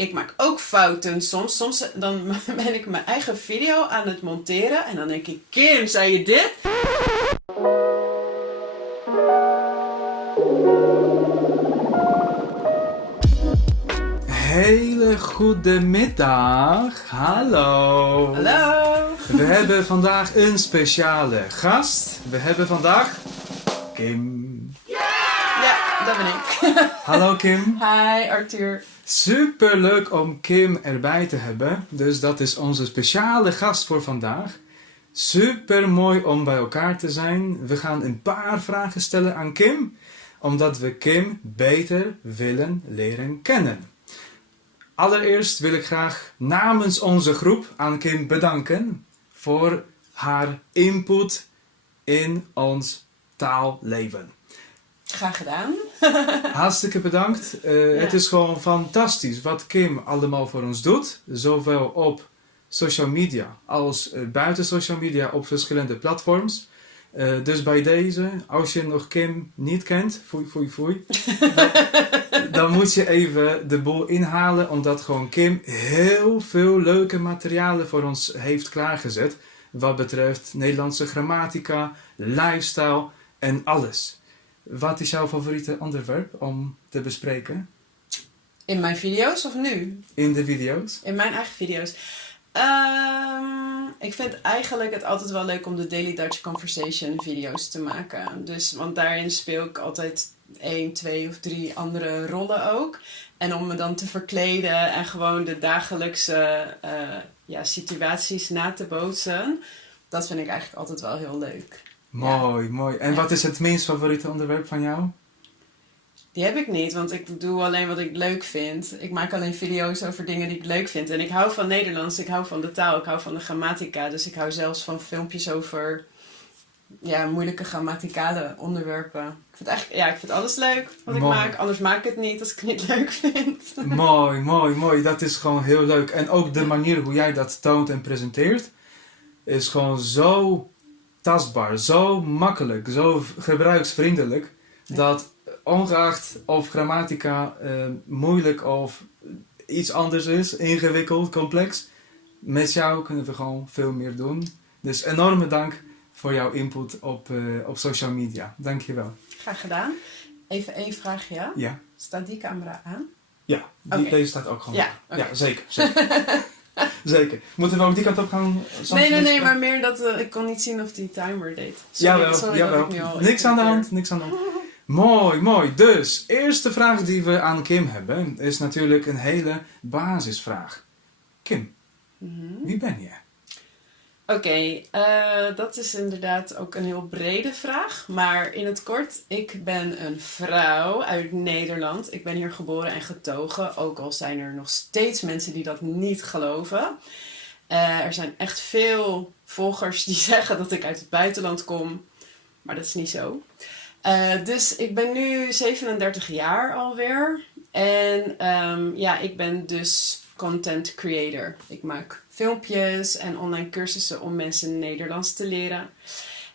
Ik maak ook fouten soms. Soms dan ben ik mijn eigen video aan het monteren. En dan denk ik, Kim, zei je dit? Hele goede middag. Hallo. Hallo. We hebben vandaag een speciale gast. We hebben vandaag Kim. Ja, dat ben ik. Hallo Kim. Hi Arthur. Super leuk om Kim erbij te hebben. Dus dat is onze speciale gast voor vandaag. Super mooi om bij elkaar te zijn. We gaan een paar vragen stellen aan Kim, omdat we Kim beter willen leren kennen. Allereerst wil ik graag namens onze groep aan Kim bedanken voor haar input in ons taalleven. Graag gedaan. Hartstikke bedankt. Het is gewoon fantastisch wat Kim allemaal voor ons doet. Zowel op social media als buiten social media op verschillende platforms. Dus bij deze, als je nog Kim niet kent, foei. Dan moet je even de boel inhalen, omdat gewoon Kim heel veel leuke materialen voor ons heeft klaargezet. Wat betreft Nederlandse grammatica, lifestyle en alles. Wat is jouw favoriete onderwerp om te bespreken? In mijn video's of nu? In de video's? In mijn eigen video's. Ik vind eigenlijk het altijd wel leuk om de Daily Dutch Conversation video's te maken. Dus, want daarin speel ik altijd 1, 2 of 3 andere rollen ook. En om me dan te verkleden en gewoon de dagelijkse situaties na te bootsen. Dat vind ik eigenlijk altijd wel heel leuk. Mooi. En wat is het minst favoriete onderwerp van jou? Die heb ik niet, want ik doe alleen wat ik leuk vind. Ik maak alleen video's over dingen die ik leuk vind. En ik hou van Nederlands, ik hou van de taal, ik hou van de grammatica. Dus ik hou zelfs van filmpjes over moeilijke grammaticale onderwerpen. Ik vind alles leuk wat ik maak. Anders maak ik het niet als ik het niet leuk vind. Mooi. Dat is gewoon heel leuk. En ook de manier hoe jij dat toont en presenteert is gewoon zo tastbaar, zo makkelijk, zo gebruiksvriendelijk. Dat ongeacht of grammatica moeilijk of iets anders is, ingewikkeld, complex, met jou kunnen we gewoon veel meer doen. Dus enorme dank voor jouw input op social media. Dankjewel. Graag gedaan. Even één vraagje, ja? Ja. Staat die camera aan? Ja, deze staat ook gewoon aan. Okay. Ja, zeker. Zeker. Moeten we ook die kant op gaan? Nee, maar meer dat ik kon niet zien of die timer deed. Sorry jawel. Dat ik nu al Niks aan de hand. Mooi. Dus, eerste vraag die we aan Kim hebben is natuurlijk een hele basisvraag. Kim, wie ben je? Oké, dat is inderdaad ook een heel brede vraag. Maar in het kort, ik ben een vrouw uit Nederland. Ik ben hier geboren en getogen. Ook al zijn er nog steeds mensen die dat niet geloven. Er zijn echt veel volgers die zeggen dat ik uit het buitenland kom. Maar dat is niet zo. Dus ik ben nu 37 jaar alweer. En ik ben dus content creator. Ik maak filmpjes en online cursussen om mensen Nederlands te leren.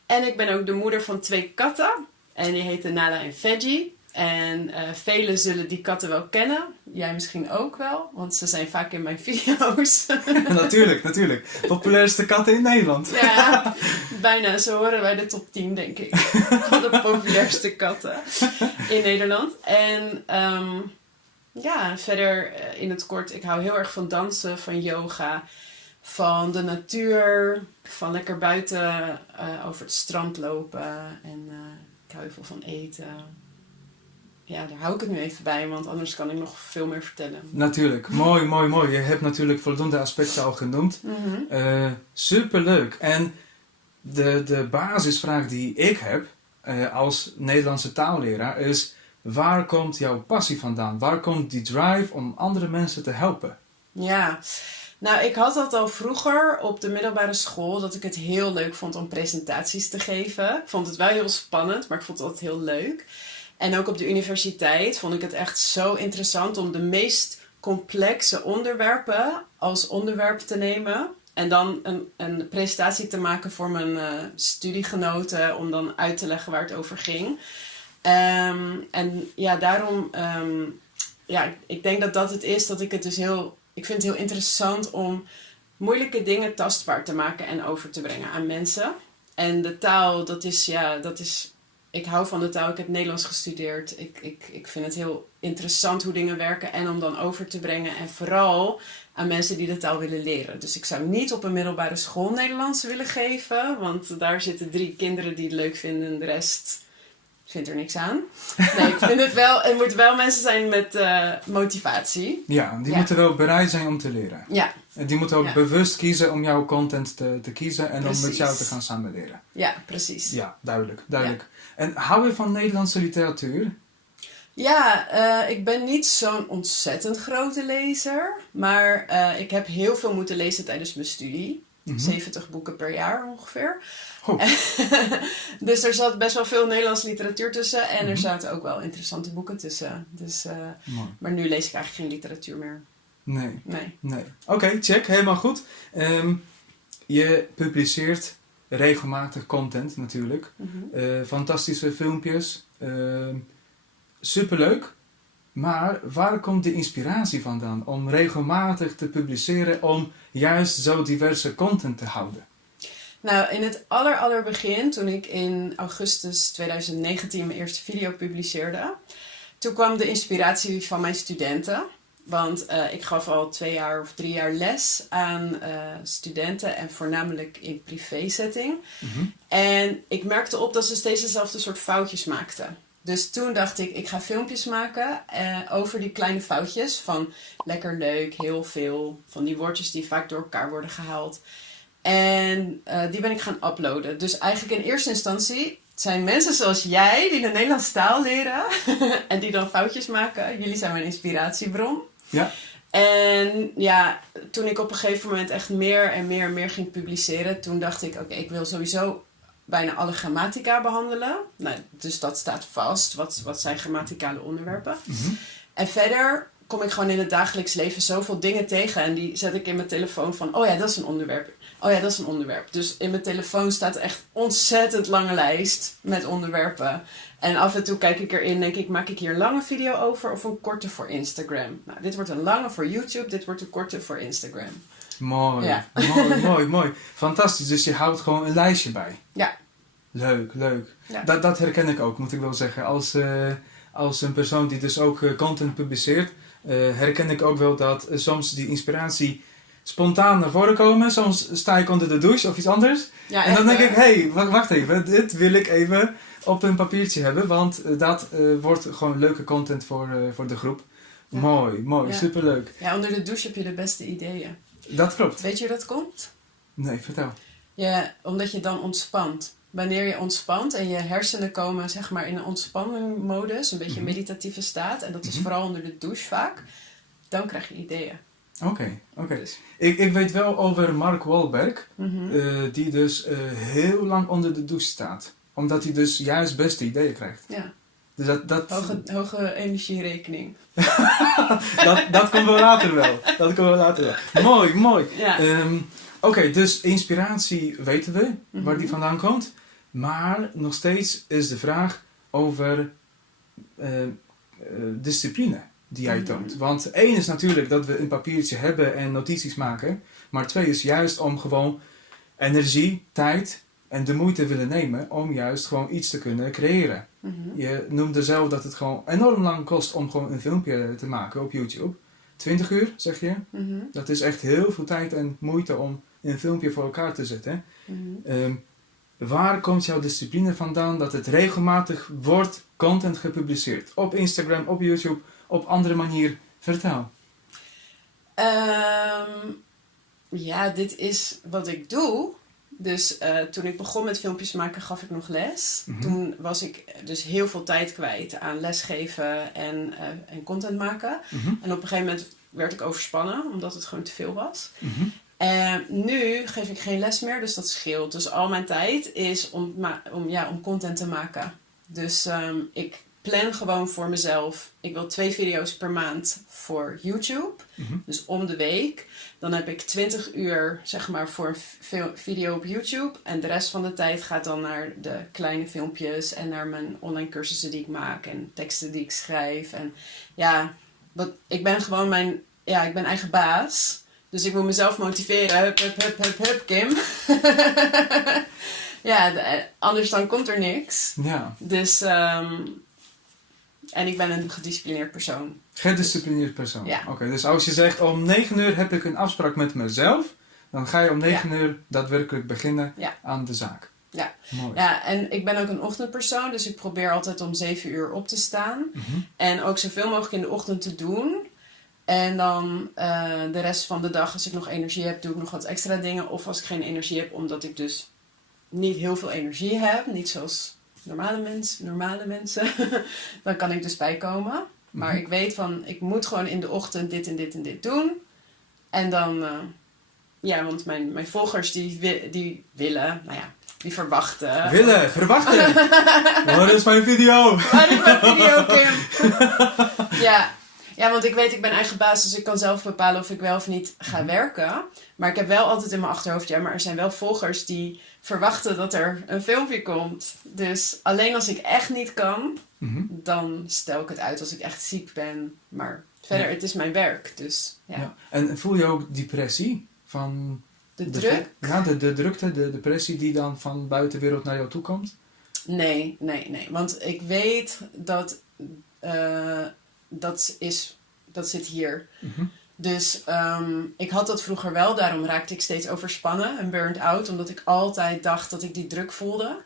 En ik ben ook de moeder van 2 katten. En die heten Nala en Veggie. En velen zullen die katten wel kennen. Jij misschien ook wel, want ze zijn vaak in mijn video's. Natuurlijk. Populairste katten in Nederland. Ja, bijna. Zo horen wij de top 10, denk ik. Van de populairste katten in Nederland. En verder in het kort, ik hou heel erg van dansen, van yoga, van de natuur, van lekker buiten over het strand lopen. En ik hou heel veel van eten. Ja, daar hou ik het nu even bij, want anders kan ik nog veel meer vertellen. Natuurlijk, mooi. Je hebt natuurlijk voldoende aspecten al genoemd. Superleuk. En de basisvraag die ik heb als Nederlandse taalleraar is: waar komt jouw passie vandaan? Waar komt die drive om andere mensen te helpen? Ja, nou ik had dat al vroeger op de middelbare school, dat ik het heel leuk vond om presentaties te geven. Ik vond het wel heel spannend, maar ik vond het altijd heel leuk. En ook op de universiteit vond ik het echt zo interessant om de meest complexe onderwerpen als onderwerp te nemen. En dan een presentatie te maken voor mijn studiegenoten om dan uit te leggen waar het over ging. Daarom ik denk dat dat het is, dat ik het dus ik vind het heel interessant om moeilijke dingen tastbaar te maken en over te brengen aan mensen. En de taal, ik hou van de taal, ik heb Nederlands gestudeerd. Ik vind het heel interessant hoe dingen werken en om dan over te brengen. En vooral aan mensen die de taal willen leren. Dus ik zou niet op een middelbare school Nederlands willen geven. Want daar zitten 3 kinderen die het leuk vinden en de rest vindt er niks aan. Nee, ik vind het wel, het moeten wel mensen zijn met motivatie. Ja, die moeten wel bereid zijn om te leren. Ja. En die moeten ook bewust kiezen om jouw content te kiezen en Precies. om met jou te gaan samenleren. Ja, precies. Ja, duidelijk. En hou je van Nederlandse literatuur? Ja, ik ben niet zo'n ontzettend grote lezer. Maar ik heb heel veel moeten lezen tijdens mijn studie. 70 boeken per jaar ongeveer. Oh. Dus er zat best wel veel Nederlandse literatuur tussen. En er zaten ook wel interessante boeken tussen. Dus, maar nu lees ik eigenlijk geen literatuur meer. Nee. Oké, check. Helemaal goed. Je publiceert regelmatig content natuurlijk. Fantastische filmpjes. Superleuk. Maar waar komt de inspiratie vandaan om regelmatig te publiceren, om juist zo diverse content te houden? Nou, in het allerbegin, toen ik in augustus 2019 mijn eerste video publiceerde, toen kwam de inspiratie van mijn studenten. Want ik gaf al 2 jaar of 3 jaar les aan studenten en voornamelijk in privésetting. En ik merkte op dat ze steeds dezelfde soort foutjes maakten. Dus toen dacht ik ga filmpjes maken over die kleine foutjes van lekker leuk, heel veel, van die woordjes die vaak door elkaar worden gehaald. En die ben ik gaan uploaden. Dus eigenlijk in eerste instantie zijn mensen zoals jij die de Nederlandse taal leren en die dan foutjes maken. Jullie zijn mijn inspiratiebron. Ja. En ja, toen ik op een gegeven moment echt meer en meer ging publiceren, toen dacht ik, oké, ik wil sowieso bijna alle grammatica behandelen. Nou, dus dat staat vast. Wat zijn grammaticale onderwerpen? En verder kom ik gewoon in het dagelijks leven zoveel dingen tegen. En die zet ik in mijn telefoon van, oh ja, dat is een onderwerp. Oh ja, dat is een onderwerp. Dus in mijn telefoon staat echt ontzettend lange lijst met onderwerpen. En af en toe kijk ik erin en denk ik, maak ik hier een lange video over of een korte voor Instagram? Nou, dit wordt een lange voor YouTube, dit wordt een korte voor Instagram. Mooi, Ja. mooi. Fantastisch, dus je houdt gewoon een lijstje bij. Ja. Leuk. Ja. Dat herken ik ook, moet ik wel zeggen. Als een persoon die dus ook content publiceert, herken ik ook wel dat soms die inspiratie spontaan naar voren komen. Soms sta ik onder de douche of iets anders. Ja, en dan denk echt, ik, hey, wacht even, dit wil ik even op een papiertje hebben, want dat wordt gewoon leuke content voor de groep. Ja. Mooi, ja. Superleuk. Ja, onder de douche heb je de beste ideeën. Dat klopt. Weet je hoe dat komt? Nee, vertel. Ja, omdat je dan ontspant. Wanneer je ontspant en je hersenen komen zeg maar in een ontspanningmodus, een beetje meditatieve staat, en dat is vooral onder de douche vaak, dan krijg je ideeën. Oké. Dus. Ik weet wel over Mark Wahlberg, die dus heel lang onder de douche staat. Omdat hij dus juist beste ideeën krijgt. Ja. Dus dat... Hoge energierekening. dat komt wel later wel. Mooi. Ja. Oké, dus inspiratie weten we, waar die vandaan komt. Maar nog steeds is de vraag over discipline die jij toont. Want 1 is natuurlijk dat we een papiertje hebben en notities maken. Maar 2 is juist om gewoon energie, tijd en de moeite willen nemen om juist gewoon iets te kunnen creëren. Je noemde zelf dat het gewoon enorm lang kost om gewoon een filmpje te maken op YouTube. 20 uur, zeg je? Dat is echt heel veel tijd en moeite om een filmpje voor elkaar te zetten. Waar komt jouw discipline vandaan dat het regelmatig wordt content gepubliceerd? Op Instagram, op YouTube, op andere manier? Vertel. Ja, dit is wat ik doe. Dus toen ik begon met filmpjes maken gaf ik nog les. Toen was ik dus heel veel tijd kwijt aan lesgeven en content maken. En op een gegeven moment werd ik overspannen, omdat het gewoon te veel was. En nu geef ik geen les meer, dus dat scheelt. Dus al mijn tijd is om content te maken. Dus ik plan gewoon voor mezelf. Ik wil 2 video's per maand voor YouTube. Dus om de week. Dan heb ik 20 uur zeg maar voor een video op YouTube. En de rest van de tijd gaat dan naar de kleine filmpjes. En naar mijn online cursussen die ik maak. En teksten die ik schrijf. En ja, ik ben gewoon ik ben eigen baas. Dus ik moet mezelf motiveren. Hup, hup, hup, hup, hup, Kim. Anders dan komt er niks. Ja. Dus, en ik ben een gedisciplineerd persoon. Gedisciplineerd persoon. Ja. Oké, dus als je zegt om 9 uur heb ik een afspraak met mezelf, dan ga je om 9 uur daadwerkelijk beginnen aan de zaak. Ja. Mooi. Ja, en ik ben ook een ochtendpersoon, dus ik probeer altijd om 7 uur op te staan. En ook zoveel mogelijk in de ochtend te doen. En dan de rest van de dag, als ik nog energie heb, doe ik nog wat extra dingen. Of als ik geen energie heb, omdat ik dus niet heel veel energie heb. Niet zoals normale mensen. Dan kan ik dus bijkomen. Maar ik weet van, ik moet gewoon in de ochtend dit en dit en dit doen. En dan, want mijn volgers die willen, die verwachten. Verwachten! Waar is mijn video? Waar is mijn video, Kim? Ja, want ik weet, ik ben eigen baas, dus ik kan zelf bepalen of ik wel of niet ga werken. Maar ik heb wel altijd in mijn achterhoofd, maar er zijn wel volgers die verwachten dat er een filmpje komt. Dus alleen als ik echt niet kan, dan stel ik het uit als ik echt ziek ben. Maar verder, het is mijn werk, dus ja. En voel je ook depressie? Van de druk? Ja, de drukte, de depressie die dan van de buitenwereld naar jou toe komt? Nee. Want ik weet dat dat zit hier. Dus ik had dat vroeger wel. Daarom raakte ik steeds overspannen en burned out. Omdat ik altijd dacht dat ik die druk voelde.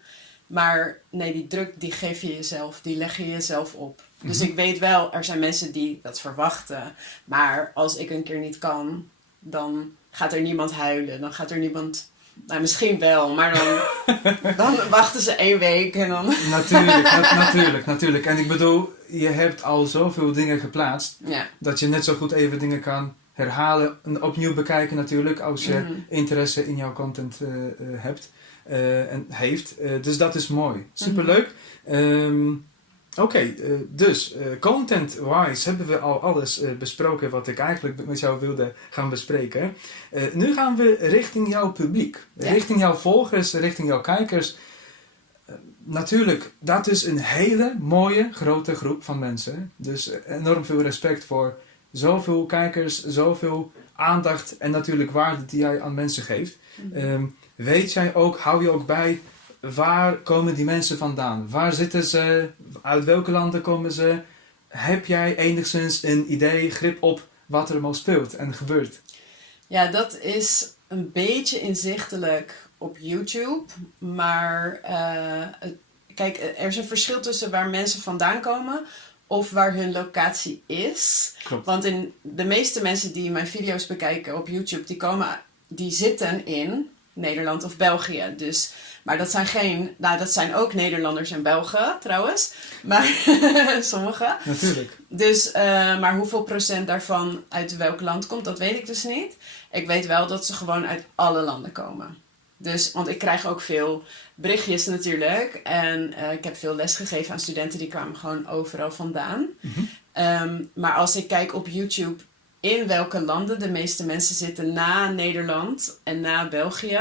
Maar nee, die druk die geef je jezelf. Die leg je jezelf op. Dus ik weet wel, er zijn mensen die dat verwachten. Maar als ik een keer niet kan, dan gaat er niemand huilen. Dan gaat er niemand... Nou, misschien wel, maar dan wachten ze 1 week en dan... Natuurlijk. En ik bedoel, je hebt al zoveel dingen geplaatst, dat je net zo goed even dingen kan herhalen en opnieuw bekijken natuurlijk, als je interesse in jouw content hebt en heeft. Dus dat is mooi. Superleuk. Oké, dus content-wise hebben we al alles besproken wat ik eigenlijk met jou wilde gaan bespreken. Nu gaan we richting jouw publiek, richting jouw volgers, richting jouw kijkers. Natuurlijk, dat is een hele mooie, grote groep van mensen. Dus enorm veel respect voor zoveel kijkers, zoveel aandacht en natuurlijk waarde die jij aan mensen geeft. Weet jij ook, hou je ook bij... Waar komen die mensen vandaan? Waar zitten ze? Uit welke landen komen ze? Heb jij enigszins een idee, grip op wat er allemaal speelt en gebeurt? Ja, dat is een beetje inzichtelijk op YouTube. Maar kijk, er is een verschil tussen waar mensen vandaan komen of waar hun locatie is. Klopt. Want de meeste mensen die mijn video's bekijken op YouTube, die zitten in Nederland of België. Dus... Maar dat zijn ook Nederlanders en Belgen trouwens. Maar sommige. Natuurlijk. Dus, maar hoeveel procent daarvan uit welk land komt, dat weet ik dus niet. Ik weet wel dat ze gewoon uit alle landen komen. Dus, want ik krijg ook veel berichtjes natuurlijk. En ik heb veel les gegeven aan studenten, die kwamen gewoon overal vandaan. Maar als ik kijk op YouTube in welke landen de meeste mensen zitten na Nederland en na België...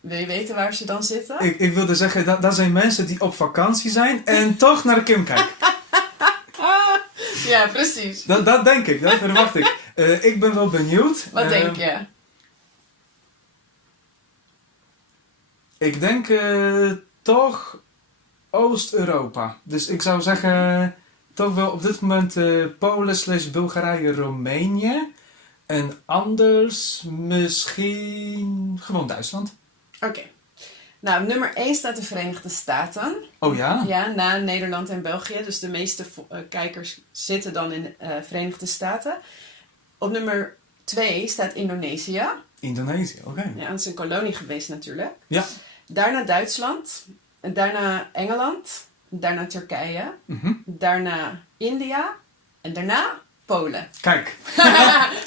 Wil je weten waar ze dan zitten? Ik wilde zeggen, dat zijn mensen die op vakantie zijn en toch naar Kim kijken. Ja, precies. Dat denk ik, dat verwacht ik. Ik ben wel benieuwd. Wat denk je? Ik denk toch Oost-Europa. Dus ik zou zeggen, toch wel op dit moment Polen/Bulgarije, Roemenië. En anders misschien gewoon Duitsland. Oké. Nou, op nummer 1 staat de Verenigde Staten. Oh ja? Ja, na Nederland en België. Dus de meeste kijkers zitten dan in de Verenigde Staten. Op nummer 2 staat Indonesië. Indonesië, oké. Ja, dat is een kolonie geweest natuurlijk. Ja. Daarna Duitsland. Daarna Engeland. Daarna Turkije. Daarna India. En daarna Polen. Kijk.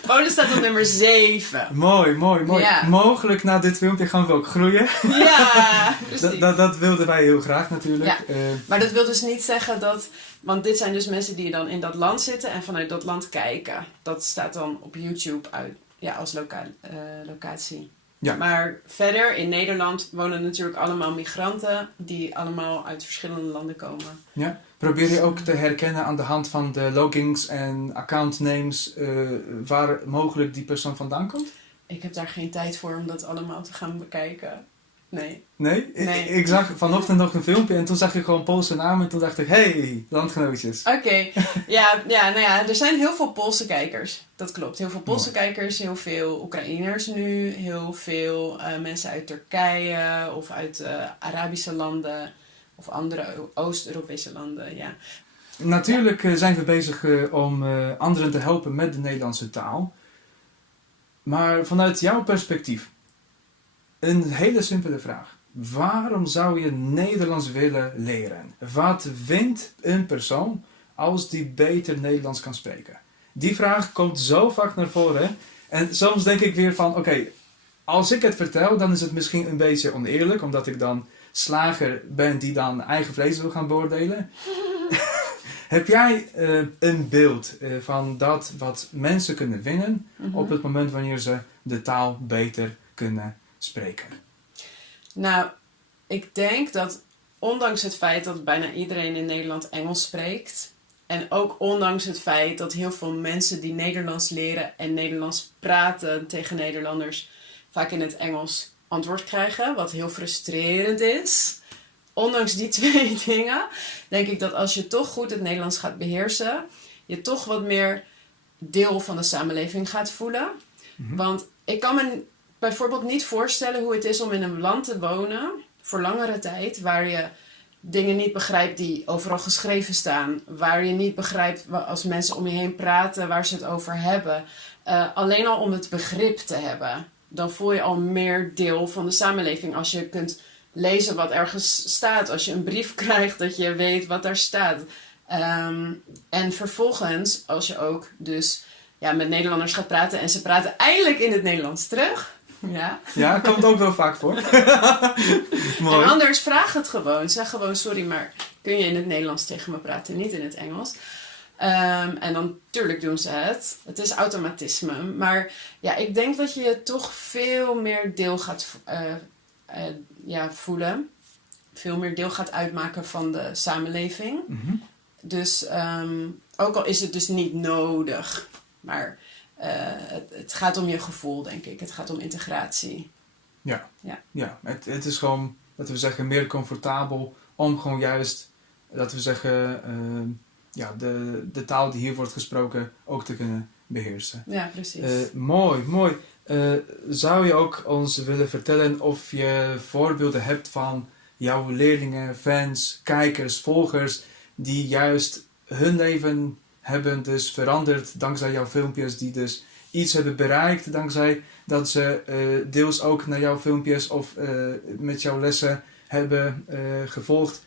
Polen staat op nummer 7. Mooi. Ja. Mogelijk na dit filmpje gaan we ook groeien. Ja, precies. Dat wilden wij heel graag natuurlijk. Ja. Maar dat wil dus niet zeggen dat... Want dit zijn dus mensen die dan in dat land zitten en vanuit dat land kijken. Dat staat dan op YouTube uit, als locatie. Ja. Maar verder, in Nederland wonen natuurlijk allemaal migranten die allemaal uit verschillende landen komen. Ja. Probeer je ook te herkennen aan de hand van de logins en accountnames waar mogelijk die persoon vandaan komt? Ik heb daar geen tijd voor om dat allemaal te gaan bekijken. Nee. Nee? Nee. Ik zag vanochtend nog een filmpje en toen zag ik gewoon Poolse namen en toen dacht ik, hey, landgenootjes. Oké. Ja, nou ja, er zijn heel veel Poolse kijkers. Dat klopt. Heel veel Poolse kijkers, heel veel Oekraïners nu, heel veel mensen uit Turkije of uit Arabische landen of andere Oost-Europese landen, ja. Natuurlijk zijn we bezig om anderen te helpen met de Nederlandse taal. Maar vanuit jouw perspectief, een hele simpele vraag. Waarom zou je Nederlands willen leren? Wat wint een persoon als die beter Nederlands kan spreken? Die vraag komt zo vaak naar voren. En soms denk ik weer van, oké, als ik het vertel, dan is het misschien een beetje oneerlijk. Omdat ik dan slager ben die dan eigen vlees wil gaan beoordelen. Heb jij een beeld van dat wat mensen kunnen winnen op het moment wanneer ze de taal beter kunnen spreken? Nou, ik denk dat ondanks het feit dat bijna iedereen in Nederland Engels spreekt, en ook ondanks het feit dat heel veel mensen die Nederlands leren en Nederlands praten tegen Nederlanders vaak in het Engels antwoord krijgen, wat heel frustrerend is. Ondanks die twee dingen denk ik dat als je toch goed het Nederlands gaat beheersen, je toch wat meer deel van de samenleving gaat voelen. Want ik kan me bijvoorbeeld niet voorstellen hoe het is om in een land te wonen voor langere tijd, waar je dingen niet begrijpt die overal geschreven staan, waar je niet begrijpt als mensen om je heen praten waar ze het over hebben. Alleen al om het begrip te hebben, dan voel je al meer deel van de samenleving. Als je kunt lezen wat ergens staat, als je een brief krijgt, dat je weet wat daar staat. En vervolgens, als je ook dus met Nederlanders gaat praten en ze praten eindelijk in het Nederlands terug. Ja, komt ook wel vaak voor. Mooi. En anders vraag het gewoon. Zeg gewoon, sorry, maar kun je in het Nederlands tegen me praten, niet in het Engels? En dan natuurlijk doen ze het. Het is automatisme. Maar ja, ik denk dat je toch veel meer deel gaat voelen. Veel meer deel gaat uitmaken van de samenleving. Dus ook al is het dus niet nodig. Maar het gaat om je gevoel, denk ik. Het gaat om integratie. Ja. Het is gewoon, laten we zeggen, meer comfortabel om gewoon juist, laten we zeggen, de taal die hier wordt gesproken ook te kunnen beheersen. Ja, precies. Mooi. Zou je ook ons willen vertellen of je voorbeelden hebt van jouw leerlingen, fans, kijkers, volgers, die juist hun leven hebben dus veranderd dankzij jouw filmpjes, die dus iets hebben bereikt dankzij dat ze deels ook naar jouw filmpjes of met jouw lessen hebben gevolgd?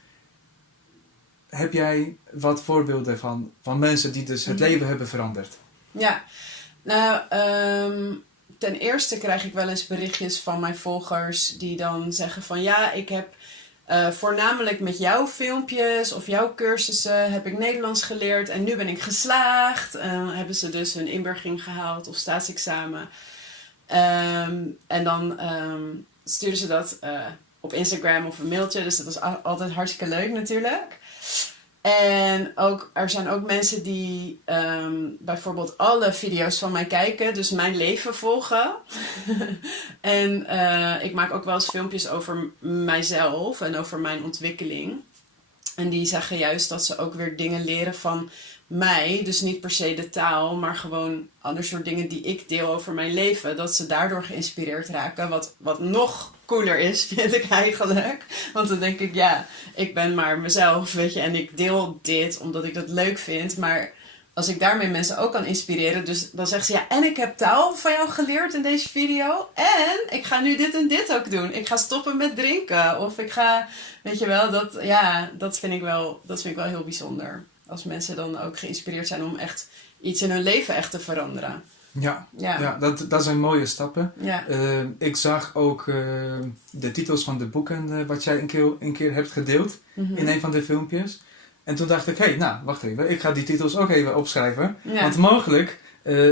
Heb jij wat voorbeelden van mensen die dus het leven hebben veranderd? Ja, nou, ten eerste krijg ik wel eens berichtjes van mijn volgers die dan zeggen van ja, ik heb voornamelijk met jouw filmpjes of jouw cursussen heb ik Nederlands geleerd en nu ben ik geslaagd. Hebben ze dus hun inburgering gehaald of staatsexamen. En dan sturen ze dat op Instagram of een mailtje, dus dat is altijd hartstikke leuk natuurlijk. En er zijn ook mensen die bijvoorbeeld alle video's van mij kijken, dus mijn leven volgen. En ik maak ook wel eens filmpjes over mijzelf en over mijn ontwikkeling. En die zeggen juist dat ze ook weer dingen leren van mij. Dus niet per se de taal, maar gewoon ander soort dingen die ik deel over mijn leven. Dat ze daardoor geïnspireerd raken. Wat nog cooler is, vind ik eigenlijk. Want dan denk ik, ja, ik ben maar mezelf, weet je. En ik deel dit omdat ik dat leuk vind. Maar als ik daarmee mensen ook kan inspireren. Dus dan zegt ze, ja, en ik heb taal van jou geleerd in deze video. En ik ga nu dit en dit ook doen. Ik ga stoppen met drinken. Of ik ga, weet je wel, dat vind ik wel heel bijzonder. Als mensen dan ook geïnspireerd zijn om echt iets in hun leven echt te veranderen. Ja, dat zijn mooie stappen. Ja. Ik zag ook de titels van de boeken wat jij een keer hebt gedeeld in een van de filmpjes. En toen dacht ik, wacht even, ik ga die titels ook even opschrijven. Ja. Want mogelijk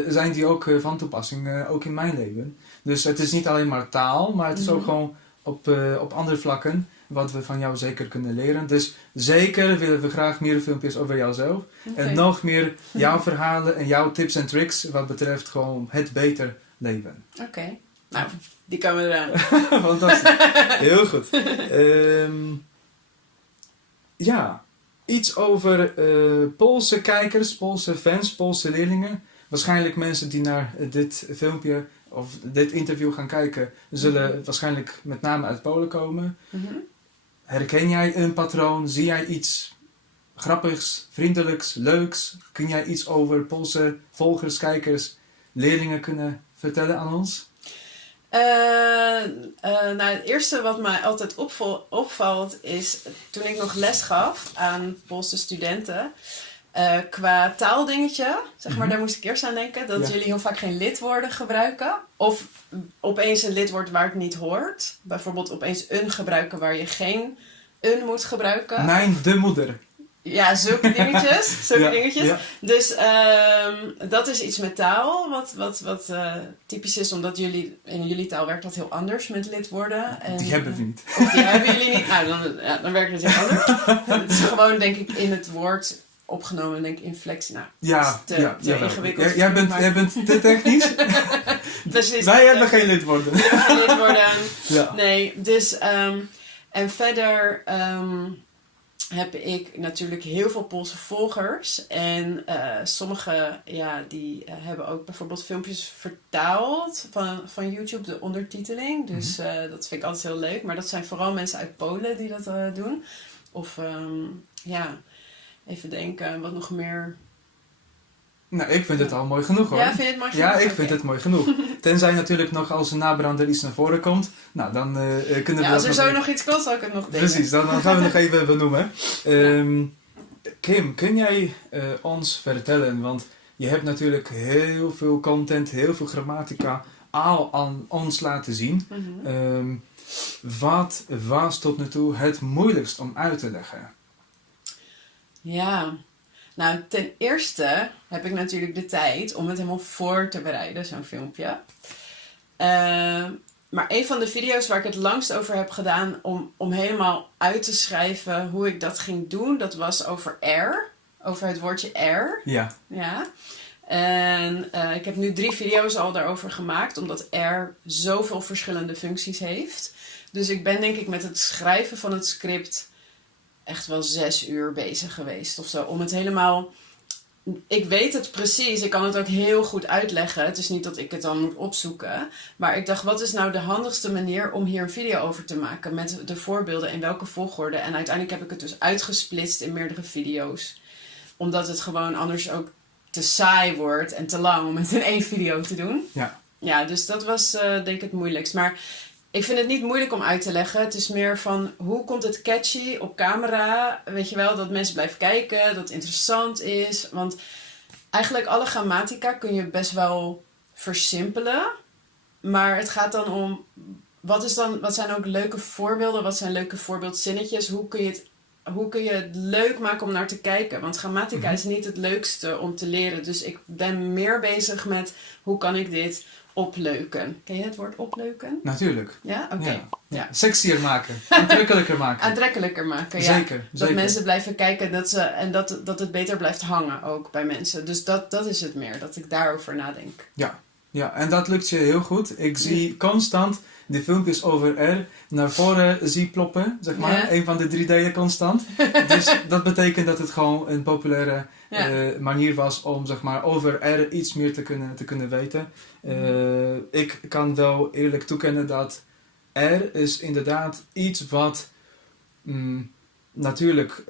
zijn die ook van toepassing, ook in mijn leven. Dus het is niet alleen maar taal, maar het is ook gewoon op andere vlakken wat we van jou zeker kunnen leren. Dus zeker willen we graag meer filmpjes over jouzelf. Okay. En nog meer jouw verhalen en jouw tips en tricks wat betreft gewoon het beter leven. Oké. Nou, die komen eraan. Fantastisch. Heel goed. Ja, iets over Poolse kijkers, Poolse fans, Poolse leerlingen. Waarschijnlijk mensen die naar dit filmpje of dit interview gaan kijken, zullen waarschijnlijk met name uit Polen komen. Herken jij een patroon? Zie jij iets grappigs, vriendelijks, leuks? Kun jij iets over Poolse volgers, kijkers, leerlingen kunnen vertellen aan ons? Nou, het eerste wat mij altijd opvalt is toen ik nog les gaf aan Poolse studenten. Qua taaldingetje, zeg maar, daar moest ik eerst aan denken. Dat jullie heel vaak geen lidwoorden gebruiken. Of opeens een lidwoord waar het niet hoort. Bijvoorbeeld opeens een gebruiken waar je geen een moet gebruiken. De moeder. Ja, zulke dingetjes. Dingetjes. Ja. Dus dat is iets met taal, wat typisch is, omdat in jullie taal werkt dat heel anders met lidwoorden. En, die hebben we niet. Of die hebben jullie niet. Nou, dan werkt het heel anders. Het is gewoon, denk ik, in het woord opgenomen, denk ik, inflectie. Nou, te ingewikkeld. Jij bent te technisch. Precies. Wij hebben geen lidwoorden. We hebben geen lidwoorden. Ja. Nee, dus en verder heb ik natuurlijk heel veel Poolse volgers. En sommigen die hebben ook bijvoorbeeld filmpjes vertaald van YouTube, de ondertiteling. Dus dat vind ik altijd heel leuk. Maar dat zijn vooral mensen uit Polen die dat doen. Of even denken, wat nog meer. Nou, ik vind het al mooi genoeg hoor. Ja, vind je het mooi genoeg? Ja, ik vind het mooi genoeg. Tenzij natuurlijk nog als een nabrander iets naar voren komt. Nou, dan kunnen we dat als er zo nog iets komt, zal ik het nog delen. Precies, dan gaan we nog even benoemen. Kim, kun jij ons vertellen, want je hebt natuurlijk heel veel content, heel veel grammatica al aan ons laten zien. Wat was tot nu toe het moeilijkst om uit te leggen? Ja, nou ten eerste heb ik natuurlijk de tijd om het helemaal voor te bereiden, zo'n filmpje. Maar een van de video's waar ik het langst over heb gedaan om helemaal uit te schrijven hoe ik dat ging doen, dat was over air. Over het woordje air. Ja. Ja. En ik heb nu 3 video's al daarover gemaakt, omdat air zoveel verschillende functies heeft. Dus ik ben denk ik met het schrijven van het script echt wel 6 uur bezig geweest of zo. Om het helemaal. Ik weet het precies. Ik kan het ook heel goed uitleggen. Het is niet dat ik het dan moet opzoeken. Maar ik dacht, wat is nou de handigste manier om hier een video over te maken? Met de voorbeelden in welke volgorde. En uiteindelijk heb ik het dus uitgesplitst in meerdere video's. Omdat het gewoon anders ook te saai wordt en te lang om het in 1 video te doen. Ja. Ja, dus dat was denk ik het moeilijkst. Maar ik vind het niet moeilijk om uit te leggen. Het is meer van, hoe komt het catchy op camera? Weet je wel, dat mensen blijven kijken, dat het interessant is. Want eigenlijk alle grammatica kun je best wel versimpelen. Maar het gaat dan om, wat zijn ook leuke voorbeelden? Wat zijn leuke voorbeeldzinnetjes? Hoe kun je het leuk maken om naar te kijken? Want grammatica is niet het leukste om te leren. Dus ik ben meer bezig met, hoe kan ik dit opleuken? Ken je het woord opleuken? Natuurlijk. Ja? Oké. Ja. Sexier maken. Aantrekkelijker maken. Aantrekkelijker maken, ja. Zeker. Dat mensen blijven kijken dat het beter blijft hangen ook bij mensen. Dus dat is het meer, dat ik daarover nadenk. Ja, en dat lukt je heel goed. Ik zie constant de filmpjes over R naar voren zie ploppen, zeg maar. Ja. Een van de 3D'en constant. Dus dat betekent dat het gewoon een populaire manier was om, zeg maar, over R iets meer te kunnen weten. Ik kan wel eerlijk toekennen dat R is inderdaad iets wat natuurlijk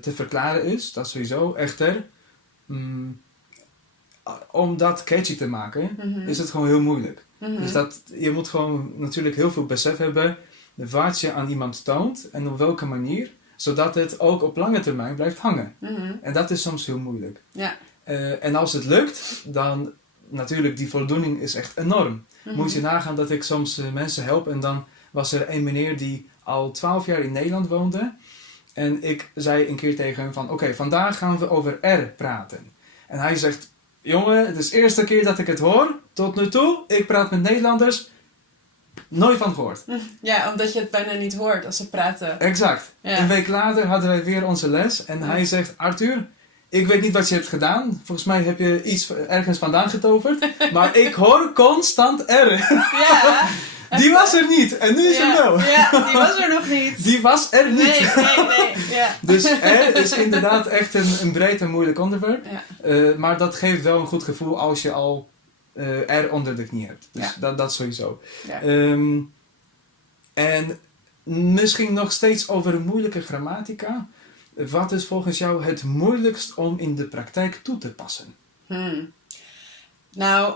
te verklaren is. Dat sowieso. Echter, om dat catchy te maken, is het gewoon heel moeilijk. Dus je moet gewoon natuurlijk heel veel besef hebben wat je aan iemand toont en op welke manier, zodat het ook op lange termijn blijft hangen. En dat is soms heel moeilijk. Ja. En als het lukt, dan natuurlijk die voldoening is echt enorm. Moet je nagaan dat ik soms mensen help en dan was er een meneer die al 12 jaar in Nederland woonde. En ik zei een keer tegen hem van, oké, vandaag gaan we over R praten. En hij zegt, jongen, het is de eerste keer dat ik het hoor. Tot nu toe, ik praat met Nederlanders. Nooit van gehoord. Ja, omdat je het bijna niet hoort als ze praten. Exact. Ja. Een week later hadden wij weer onze les. En hij zegt, Arthur, ik weet niet wat je hebt gedaan. Volgens mij heb je iets ergens vandaan getoverd. Maar ik hoor constant R. Ja. Die was er niet. En nu is er wel. Ja, die was er nog niet. Die was er niet. Nee. Ja. Dus R is inderdaad echt een breed en moeilijk onderwerp. Ja. Maar dat geeft wel een goed gevoel als je al R onder de knie hebt. Dus dat sowieso. Ja. En misschien nog steeds over moeilijke grammatica. Wat is volgens jou het moeilijkst om in de praktijk toe te passen? Nou,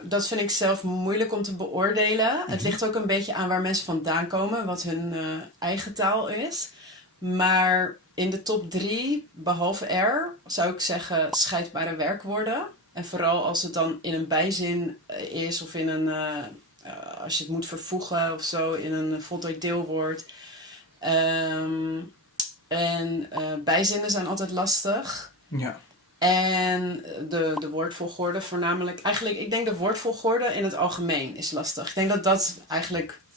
dat vind ik zelf moeilijk om te beoordelen. Het ligt ook een beetje aan waar mensen vandaan komen, wat hun eigen taal is. Maar in de top 3, behalve R, zou ik zeggen scheidbare werkwoorden. En vooral als het dan in een bijzin is of in een, als je het moet vervoegen of zo, in een voltooid deelwoord. Bijzinnen zijn altijd lastig. Ja. En de woordvolgorde voornamelijk. Eigenlijk, ik denk de woordvolgorde in het algemeen is lastig. Ik denk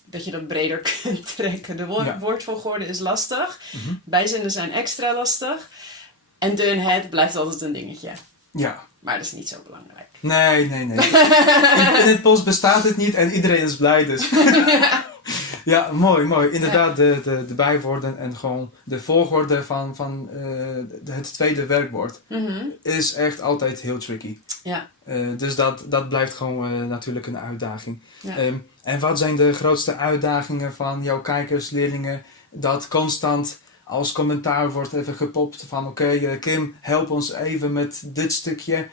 dat je dat breder kunt trekken. De woordvolgorde is lastig. Bijzinnen zijn extra lastig. En de en het blijft altijd een dingetje. Ja. Maar dat is niet zo belangrijk. Nee. In het Pools bestaat het niet en iedereen is blij dus. Ja, mooi. Inderdaad, de bijwoorden en gewoon de volgorde van het tweede werkwoord is echt altijd heel tricky. Ja. Dus dat blijft gewoon natuurlijk een uitdaging. Ja. En wat zijn de grootste uitdagingen van jouw kijkers, leerlingen, dat constant als commentaar wordt even gepopt van oké, Kim, help ons even met dit stukje.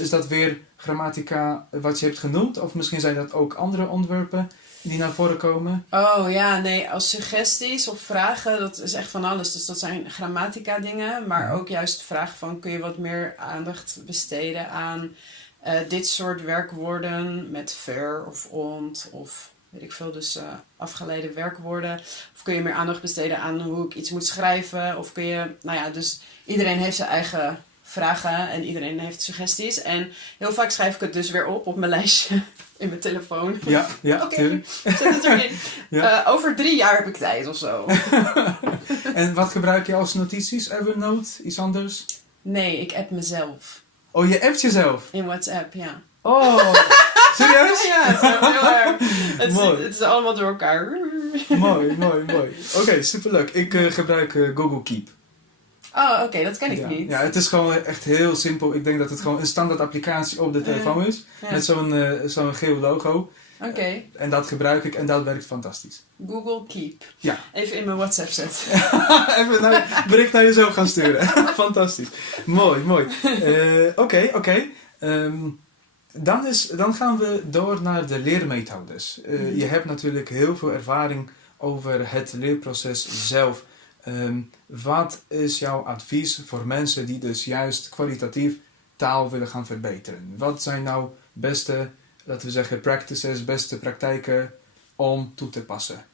Is dat weer grammatica wat je hebt genoemd? Of misschien zijn dat ook andere onderwerpen die naar voren komen? Oh ja, nee, als suggesties of vragen, dat is echt van alles. Dus dat zijn grammatica dingen, maar ook juist vragen van kun je wat meer aandacht besteden aan dit soort werkwoorden met ver of ont of weet ik veel, dus afgeleide werkwoorden. Of kun je meer aandacht besteden aan hoe ik iets moet schrijven. Of kun je, dus iedereen heeft zijn eigen vragen en iedereen heeft suggesties. En heel vaak schrijf ik het dus weer op mijn lijstje in mijn telefoon. Ja, Oké, zet het erin. Ja. Over 3 jaar heb ik tijd of zo. En wat gebruik je als notities? Evernote? Iets anders? Nee, ik app mezelf. Oh, je appt jezelf? In WhatsApp, ja. Oh, serieus? Ja, het is heel erg. Mooi. Het is allemaal door elkaar. Mooi. Oké, superleuk. Ik gebruik Google Keep. Oh, oké, dat ken ik niet. Ja, het is gewoon echt heel simpel. Ik denk dat het gewoon een standaard applicatie op de telefoon is. Ja. Met zo'n geel logo. Oké. En dat gebruik ik en dat werkt fantastisch. Google Keep. Ja. Even in mijn WhatsApp zetten. Even een bericht naar jezelf gaan sturen. Fantastisch. Mooi. Oké. Dan gaan we door naar de leermethodes. Je hebt natuurlijk heel veel ervaring over het leerproces zelf. Wat is jouw advies voor mensen die dus juist kwalitatief taal willen gaan verbeteren? Wat zijn nou beste, laten we zeggen, practices, beste praktijken om toe te passen?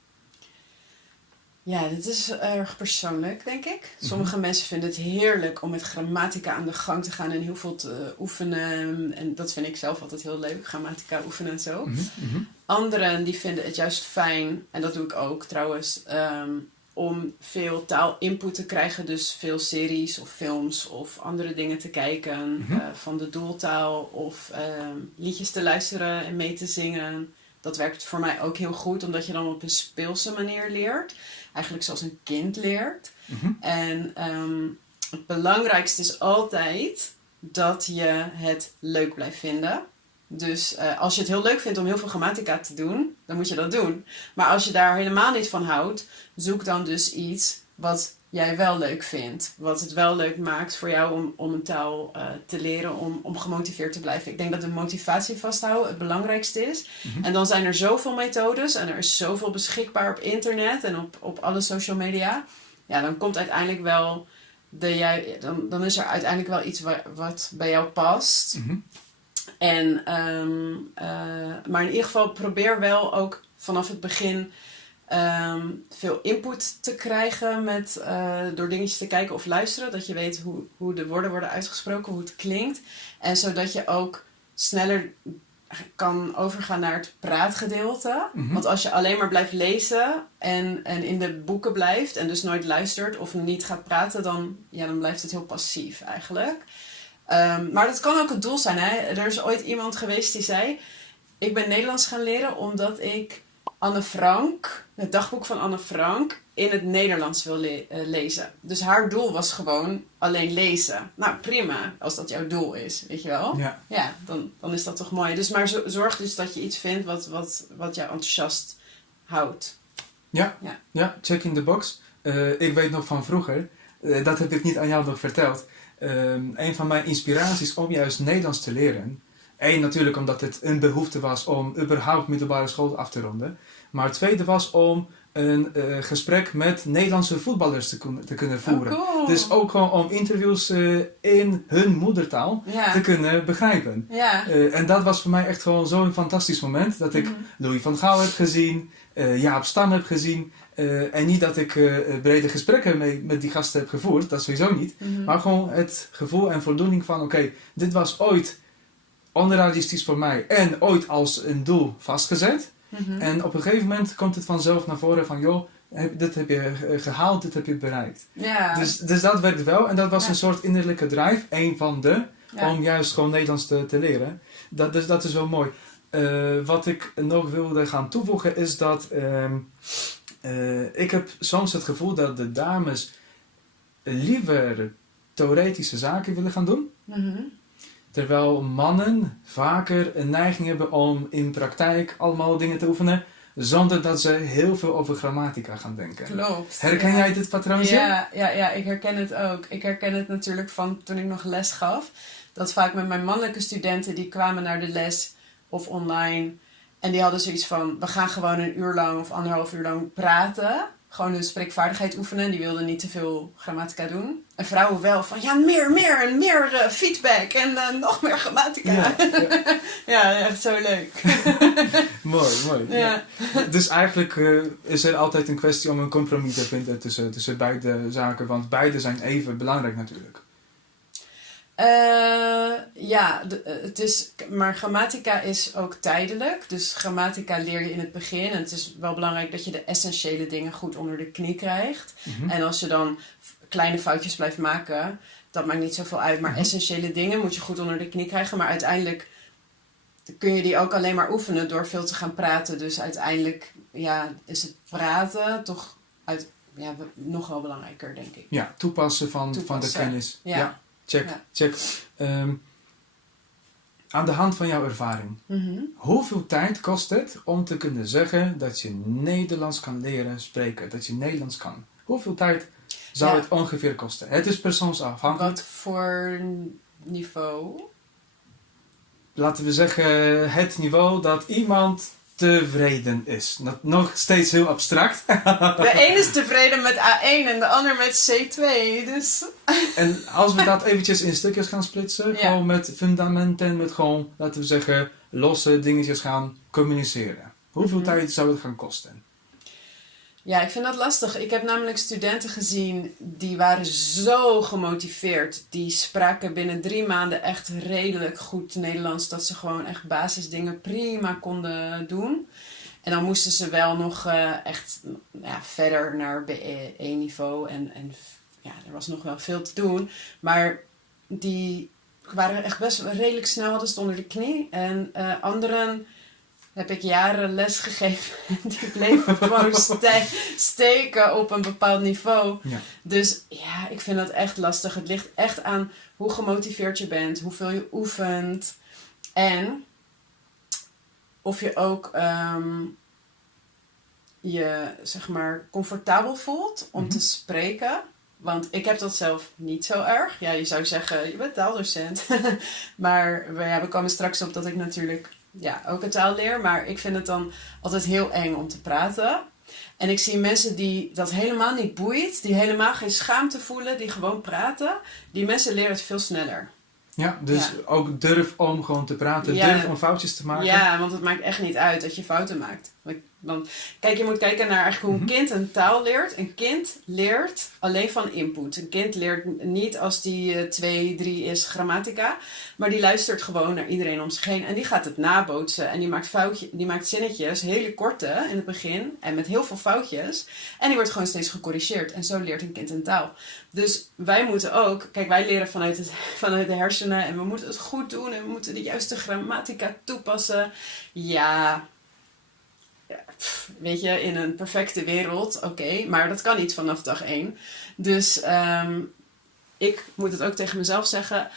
Ja, dit is erg persoonlijk, denk ik. Sommige mensen vinden het heerlijk om met grammatica aan de gang te gaan en heel veel te oefenen. En dat vind ik zelf altijd heel leuk, grammatica oefenen en zo. Anderen die vinden het juist fijn, en dat doe ik ook trouwens, om veel taalinput te krijgen. Dus veel series of films of andere dingen te kijken van de doeltaal of liedjes te luisteren en mee te zingen. Dat werkt voor mij ook heel goed, omdat je dan op een speelse manier leert. Eigenlijk zoals een kind leert. En het belangrijkste is altijd dat je het leuk blijft vinden. Dus als je het heel leuk vindt om heel veel grammatica te doen, dan moet je dat doen. Maar als je daar helemaal niet van houdt, zoek dan dus iets wat jij wel leuk vindt. Wat het wel leuk maakt voor jou om een taal te leren, om gemotiveerd te blijven. Ik denk dat de motivatie vasthouden het belangrijkste is. En dan zijn er zoveel methodes en er is zoveel beschikbaar op internet en op alle social media. Ja, dan komt uiteindelijk wel dan is er uiteindelijk wel iets wat bij jou past. En, maar in ieder geval probeer wel ook vanaf het begin veel input te krijgen door dingetjes te kijken of luisteren. Dat je weet hoe de woorden worden uitgesproken, hoe het klinkt. En zodat je ook sneller kan overgaan naar het praatgedeelte. Want als je alleen maar blijft lezen en in de boeken blijft en dus nooit luistert of niet gaat praten, dan blijft het heel passief eigenlijk. Maar dat kan ook het doel zijn. Hè? Er is ooit iemand geweest die zei, ik ben Nederlands gaan leren omdat ik Anne Frank, het dagboek van Anne Frank, in het Nederlands wil lezen. Dus haar doel was gewoon alleen lezen. Nou, prima, als dat jouw doel is, weet je wel? Ja, dan is dat toch mooi. Dus maar zorg dus dat je iets vindt wat jou enthousiast houdt. Ja, check in the box. Ik weet nog van vroeger, dat heb ik niet aan jou nog verteld. Een van mijn inspiraties om juist Nederlands te leren. Eén, natuurlijk omdat het een behoefte was om überhaupt middelbare school af te ronden. Maar het tweede was om een gesprek met Nederlandse voetballers te kunnen voeren. Oh, cool. Dus ook gewoon om interviews in hun moedertaal te kunnen begrijpen. Ja. En dat was voor mij echt gewoon zo'n fantastisch moment. Dat ik Louis van Gaal heb gezien, Jaap Stam heb gezien. En niet dat ik brede gesprekken met die gasten heb gevoerd, dat sowieso niet. Maar gewoon het gevoel en voldoening van oké, dit was ooit onrealistisch voor mij en ooit als een doel vastgezet. En op een gegeven moment komt het vanzelf naar voren van joh, dit heb je gehaald, dit heb je bereikt. Ja. Dus dat werkt wel en dat was een soort innerlijke drive, een van de, om juist gewoon Nederlands te leren. Dat is wel mooi. Wat ik nog wilde gaan toevoegen is dat ik heb soms het gevoel dat de dames liever theoretische zaken willen gaan doen. Terwijl mannen vaker een neiging hebben om in praktijk allemaal dingen te oefenen, zonder dat ze heel veel over grammatica gaan denken. Klopt. Herken jij dit patroontje? Ja, ik herken het ook. Ik herken het natuurlijk van toen ik nog les gaf. Dat vaak met mijn mannelijke studenten, die kwamen naar de les of online. En die hadden zoiets van, we gaan gewoon een uur lang of 1,5 uur lang praten. Gewoon hun spreekvaardigheid oefenen. En die wilden niet te veel grammatica doen. En vrouwen wel van, ja, meer feedback en nog meer grammatica. Ja, echt zo leuk. Mooi. Ja. Dus eigenlijk is er altijd een kwestie om een compromis te vinden tussen beide zaken. Want beide zijn even belangrijk natuurlijk. Maar grammatica is ook tijdelijk. Dus grammatica leer je in het begin. En het is wel belangrijk dat je de essentiële dingen goed onder de knie krijgt. En als je dan kleine foutjes blijft maken, dat maakt niet zoveel uit. Maar essentiële dingen moet je goed onder de knie krijgen. Maar uiteindelijk kun je die ook alleen maar oefenen door veel te gaan praten. Dus uiteindelijk is het praten toch nog wel belangrijker, denk ik. Ja, toepassen van de kennis. Ja. Check. Aan de hand van jouw ervaring, hoeveel tijd kost het om te kunnen zeggen dat je Nederlands kan leren spreken? Dat je Nederlands kan? Hoeveel tijd zou het ongeveer kosten? Het is persoonsafhankelijk. Wat voor niveau? Laten we zeggen het niveau dat iemand tevreden is. Nog steeds heel abstract. De een is tevreden met A1 en de ander met C2. Dus. En als we dat eventjes in stukjes gaan splitsen, gewoon met fundamenten, met gewoon, laten we zeggen, losse dingetjes gaan communiceren. Hoeveel tijd zou het gaan kosten? Ja, ik vind dat lastig. Ik heb namelijk studenten gezien die waren zo gemotiveerd. Die spraken binnen 3 maanden echt redelijk goed Nederlands. Dat ze gewoon echt basisdingen prima konden doen. En dan moesten ze wel nog echt verder naar B1-niveau. En er was nog wel veel te doen. Maar die waren echt best redelijk snel, hadden ze het onder de knie. En anderen heb ik jaren les gegeven. En die bleven gewoon steken op een bepaald niveau. Ja. Dus ik vind dat echt lastig. Het ligt echt aan hoe gemotiveerd je bent. Hoeveel je oefent. En of je ook je, zeg maar, comfortabel voelt om te spreken. Want ik heb dat zelf niet zo erg. Ja, je zou zeggen, je bent taaldocent. Maar we komen straks op dat ik natuurlijk ook een taal leer. Maar ik vind het dan altijd heel eng om te praten. En ik zie mensen die dat helemaal niet boeit. Die helemaal geen schaamte voelen. Die gewoon praten. Die mensen leren het veel sneller. Ja, dus ook durf om gewoon te praten. Durf om foutjes te maken. Ja, want het maakt echt niet uit dat je fouten maakt. Kijk, je moet kijken naar eigenlijk hoe een kind een taal leert. Een kind leert alleen van input. Een kind leert niet als die 2, 3 is grammatica. Maar die luistert gewoon naar iedereen om zich heen. En die gaat het nabootsen. En die maakt zinnetjes, hele korte in het begin. En met heel veel foutjes. En die wordt gewoon steeds gecorrigeerd. En zo leert een kind een taal. Dus wij moeten ook... Kijk, wij leren vanuit de hersenen. En we moeten het goed doen. En we moeten de juiste grammatica toepassen. Ja, weet je, in een perfecte wereld, oké, maar dat kan niet vanaf dag 1. Dus ik moet het ook tegen mezelf zeggen,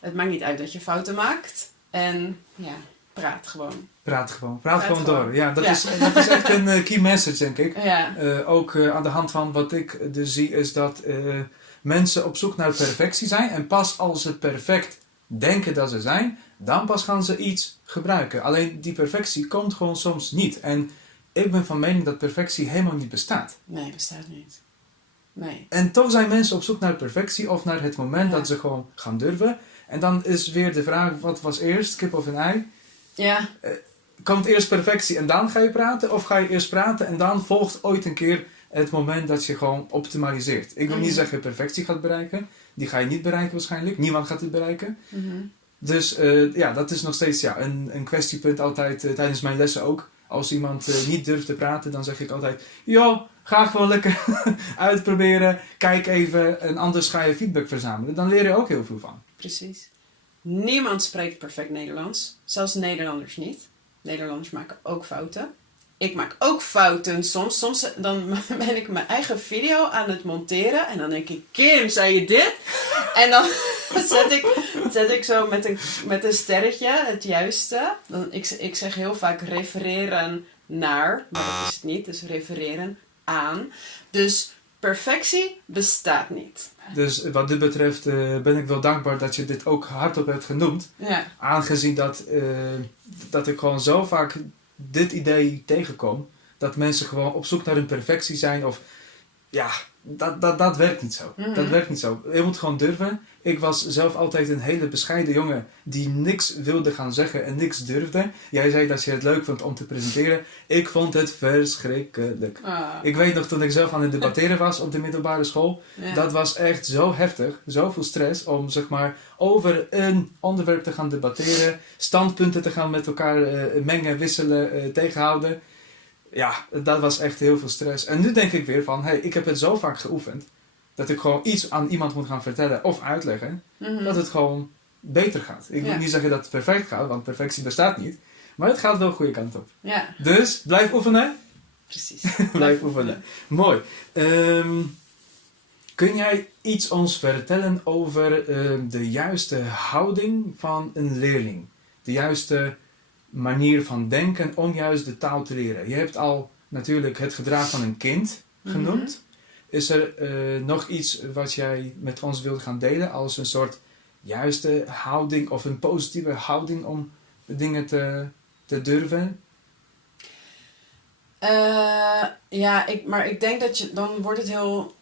het maakt niet uit dat je fouten maakt. En ja, praat gewoon. Praat gewoon door. Ja, dat is echt een key message, denk ik. Ja. Ook aan de hand van wat ik dus zie, is dat mensen op zoek naar perfectie zijn. En pas als ze perfect denken dat ze zijn, dan pas gaan ze iets gebruiken. Alleen die perfectie komt gewoon soms niet. En ik ben van mening dat perfectie helemaal niet bestaat. Nee, bestaat niet. Nee. En toch zijn mensen op zoek naar perfectie of naar het moment dat ze gewoon gaan durven. En dan is weer de vraag, wat was eerst, kip of een ei? Ja. Komt eerst perfectie en dan ga je praten? Of ga je eerst praten en dan volgt ooit een keer het moment dat je gewoon optimaliseert? Ik wil niet zeggen dat je perfectie gaat bereiken. Die ga je niet bereiken waarschijnlijk. Niemand gaat het bereiken. Mm-hmm. Dus dat is nog steeds een kwestiepunt altijd tijdens mijn lessen ook. Als iemand niet durft te praten, dan zeg ik altijd... Joh, ga gewoon lekker uitproberen. Kijk even en anders ga je feedback verzamelen. Dan leer je ook heel veel van. Precies. Niemand spreekt perfect Nederlands. Zelfs Nederlanders niet. Nederlanders maken ook fouten. Ik maak ook fouten soms. Soms dan ben ik mijn eigen video aan het monteren. En dan denk ik, Kim, zei je dit? En dan zet ik zo met een sterretje het juiste. Ik zeg heel vaak refereren naar. Maar dat is het niet. Dus refereren aan. Dus perfectie bestaat niet. Dus wat dit betreft ben ik wel dankbaar dat je dit ook hardop hebt genoemd. Ja. Aangezien dat ik gewoon zo vaak dit idee tegenkom. Dat mensen gewoon op zoek naar een perfectie zijn. Of ja, dat werkt niet zo. Mm-hmm. Dat werkt niet zo. Je moet gewoon durven. Ik was zelf altijd een hele bescheiden jongen die niks wilde gaan zeggen en niks durfde. Jij zei dat je het leuk vond om te presenteren. Ik vond het verschrikkelijk. Ik weet nog toen ik zelf aan het debatteren was op de middelbare school. Ja. Dat was echt zo heftig, zoveel stress om zeg maar over een onderwerp te gaan debatteren. Standpunten te gaan met elkaar mengen, wisselen, tegenhouden. Ja, dat was echt heel veel stress. En nu denk ik weer van, ik heb het zo vaak geoefend. Dat ik gewoon iets aan iemand moet gaan vertellen of uitleggen. Mm-hmm. Dat het gewoon beter gaat. Ik wil niet zeggen dat het perfect gaat, want perfectie bestaat niet. Maar het gaat wel de goede kant op. Ja. Dus, blijf oefenen. Precies. Blijf oefenen. Mooi. Kun jij iets ons vertellen over de juiste houding van een leerling? De juiste manier van denken om juist de taal te leren. Je hebt al natuurlijk het gedrag van een kind genoemd. Mm-hmm. Is er nog iets wat jij met ons wilt gaan delen als een soort juiste houding of een positieve houding om dingen te durven? Maar ik denk dat dan wordt het heel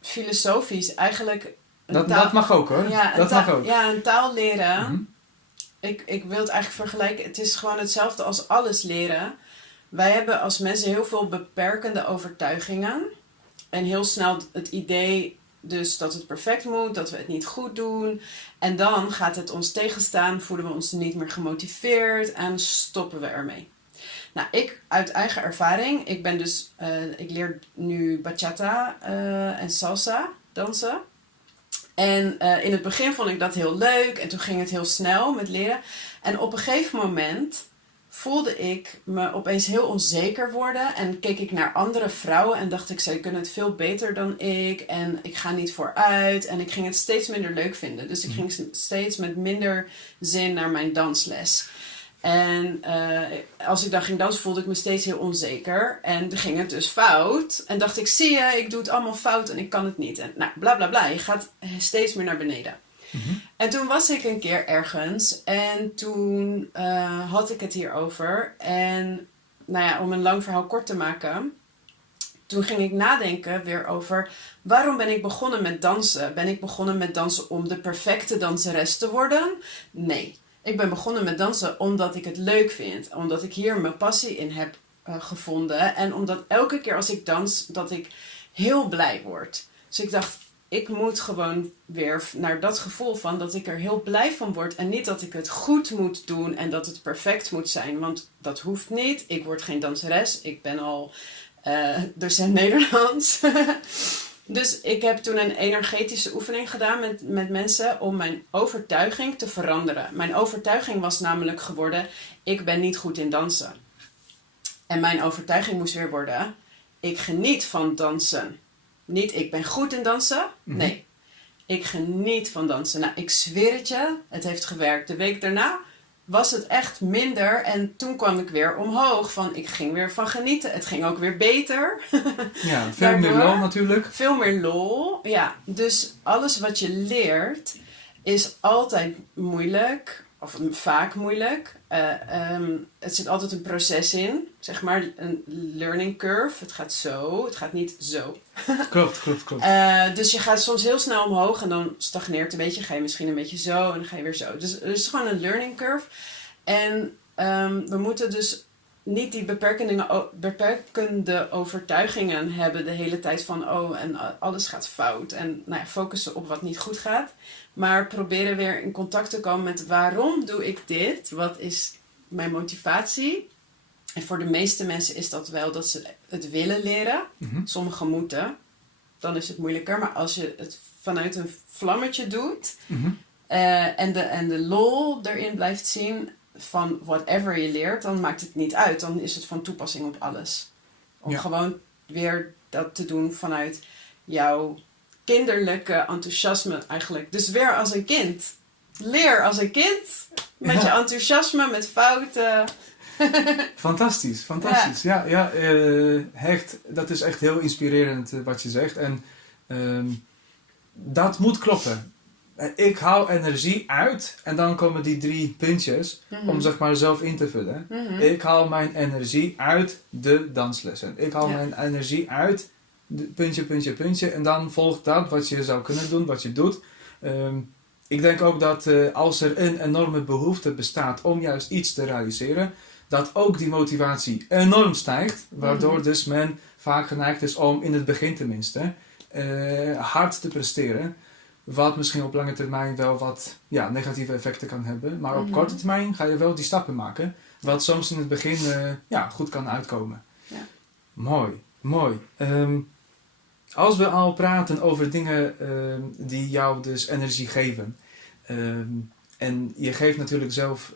filosofisch. Eigenlijk Dat mag ook hoor. Ja, dat mag ook. Ja, een taal leren. Mm-hmm. Ik wil het eigenlijk vergelijken. Het is gewoon hetzelfde als alles leren. Wij hebben als mensen heel veel beperkende overtuigingen. En heel snel het idee dus dat het perfect moet, dat we het niet goed doen. En dan gaat het ons tegenstaan, voelen we ons niet meer gemotiveerd en stoppen we ermee. Nou, ik uit eigen ervaring, ik leer nu bachata en salsa dansen. En in het begin vond ik dat heel leuk en toen ging het heel snel met leren. En op een gegeven moment voelde ik me opeens heel onzeker worden en keek ik naar andere vrouwen en dacht ik, zij kunnen het veel beter dan ik en ik ga niet vooruit en ik ging het steeds minder leuk vinden. Dus ik ging steeds met minder zin naar mijn dansles. En als ik dan ging dansen voelde ik me steeds heel onzeker en dan ging het dus fout en dacht ik, zie je, ik doe het allemaal fout en ik kan het niet. En nou, bla bla bla, je gaat steeds meer naar beneden. Mm-hmm. En toen was ik een keer ergens en toen had ik het hierover. En nou ja, om een lang verhaal kort te maken, toen ging ik nadenken weer over waarom ben ik begonnen met dansen? Ben ik begonnen met dansen om de perfecte danseres te worden? Nee, ik ben begonnen met dansen omdat ik het leuk vind. Omdat ik hier mijn passie in heb gevonden. En omdat elke keer als ik dans, dat ik heel blij word. Dus ik dacht, ik moet gewoon weer naar dat gevoel van dat ik er heel blij van word. En niet dat ik het goed moet doen en dat het perfect moet zijn. Want dat hoeft niet. Ik word geen danseres. Ik ben al docent Nederlands. Dus ik heb toen een energetische oefening gedaan met mensen om mijn overtuiging te veranderen. Mijn overtuiging was namelijk geworden, ik ben niet goed in dansen. En mijn overtuiging moest weer worden, ik geniet van dansen. Niet, ik ben goed in dansen. Nee, ik geniet van dansen. Nou, ik zweer het je, het heeft gewerkt. De week daarna was het echt minder. En toen kwam ik weer omhoog. Ik ging weer van genieten. Het ging ook weer beter. Ja, veel meer lol natuurlijk. Veel meer lol, ja. Dus alles wat je leert is altijd moeilijk. Of vaak moeilijk. Het zit altijd een proces in. Zeg maar een learning curve. Het gaat zo, het gaat niet zo. Klopt. Dus je gaat soms heel snel omhoog en dan stagneert het een beetje. Ga je misschien een beetje zo en dan ga je weer zo. Dus het is gewoon een learning curve. En we moeten dus niet die beperkende overtuigingen hebben de hele tijd van en alles gaat fout. En focussen op wat niet goed gaat. Maar proberen weer in contact te komen met waarom doe ik dit? Wat is mijn motivatie? En voor de meeste mensen is dat wel dat ze het willen leren. Sommigen moeten. Dan is het moeilijker. Maar als je het vanuit een vlammetje doet. En de lol erin blijft zien van whatever je leert. Dan maakt het niet uit. Dan is het van toepassing op alles. Om gewoon weer dat te doen vanuit jouw kinderlijke enthousiasme eigenlijk. Dus weer als een kind. Leer als een kind. Met je enthousiasme, met fouten. Fantastisch. Ja, echt, dat is echt heel inspirerend wat je zegt. En dat moet kloppen. Ik haal energie uit en dan komen die 3 puntjes om zeg maar zelf in te vullen. Ik haal mijn energie uit de danslessen. Ik haal mijn energie uit puntje. En dan volgt dat wat je zou kunnen doen, wat je doet. Ik denk ook dat als er een enorme behoefte bestaat om juist iets te realiseren, dat ook die motivatie enorm stijgt. Waardoor dus men vaak geneigd is om in het begin tenminste hard te presteren. Wat misschien op lange termijn wel wat negatieve effecten kan hebben. Maar op korte termijn ga je wel die stappen maken. Wat soms in het begin goed kan uitkomen. Ja. Mooi. Als we al praten over dingen die jou dus energie geven. En je geeft natuurlijk zelf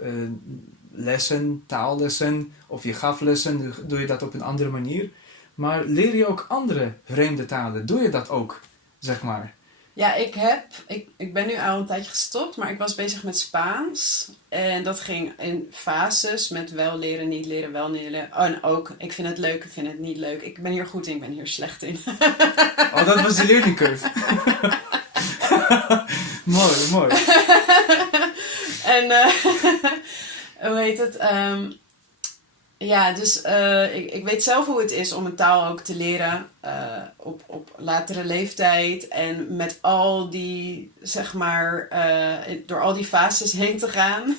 lessen, taallessen. Of je gaf lessen, nu doe je dat op een andere manier. Maar leer je ook andere vreemde talen? Doe je dat ook, zeg maar? Ja, ik ben nu al een tijdje gestopt, maar ik was bezig met Spaans. En dat ging in fases met wel leren, niet leren, wel leren. Oh, en ook, ik vind het leuk, ik vind het niet leuk. Ik ben hier goed in, ik ben hier slecht in. Oh, dat was de learning curve. Mooi. En, hoe heet het? Ik weet zelf hoe het is om een taal ook te leren op latere leeftijd. En met al die, zeg maar, door al die fases heen te gaan.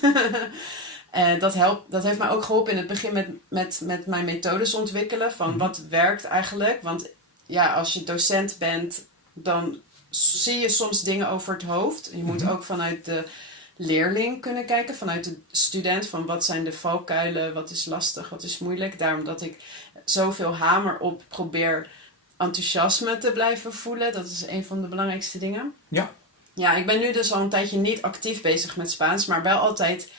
Dat heeft mij ook geholpen in het begin met mijn methodes ontwikkelen. Van wat werkt eigenlijk. Want ja, als je docent bent, dan zie je soms dingen over het hoofd. Je moet ook vanuit de leerling kunnen kijken, vanuit de student, van wat zijn de valkuilen, wat is lastig, wat is moeilijk. Daarom dat ik zoveel hamer op probeer enthousiasme te blijven voelen. Dat is een van de belangrijkste dingen. Ja, ik ben nu dus al een tijdje niet actief bezig met Spaans, maar wel altijd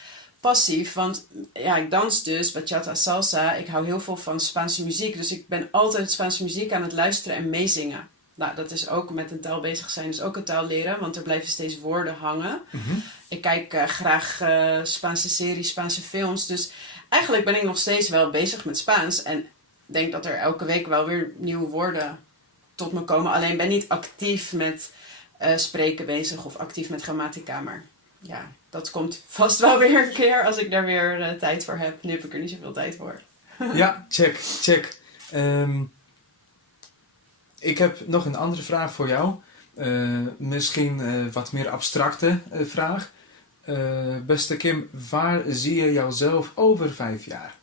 passief. Want ja, ik dans dus, bachata, salsa. Ik hou heel veel van Spaanse muziek. Dus ik ben altijd Spaanse muziek aan het luisteren en meezingen. Nou, dat is ook met een taal bezig zijn, dus ook een taal leren, want er blijven steeds woorden hangen. Ik kijk graag Spaanse series, Spaanse films, dus eigenlijk ben ik nog steeds wel bezig met Spaans en denk dat er elke week wel weer nieuwe woorden tot me komen. Alleen ben niet actief met spreken bezig of actief met grammatica, maar ja, dat komt vast wel weer een keer als ik daar weer tijd voor heb. Nu heb ik er niet zoveel tijd voor. Ja, check. Ik heb nog een andere vraag voor jou. Misschien wat meer abstracte vraag. Beste Kim, waar zie je jouzelf over 5 jaar?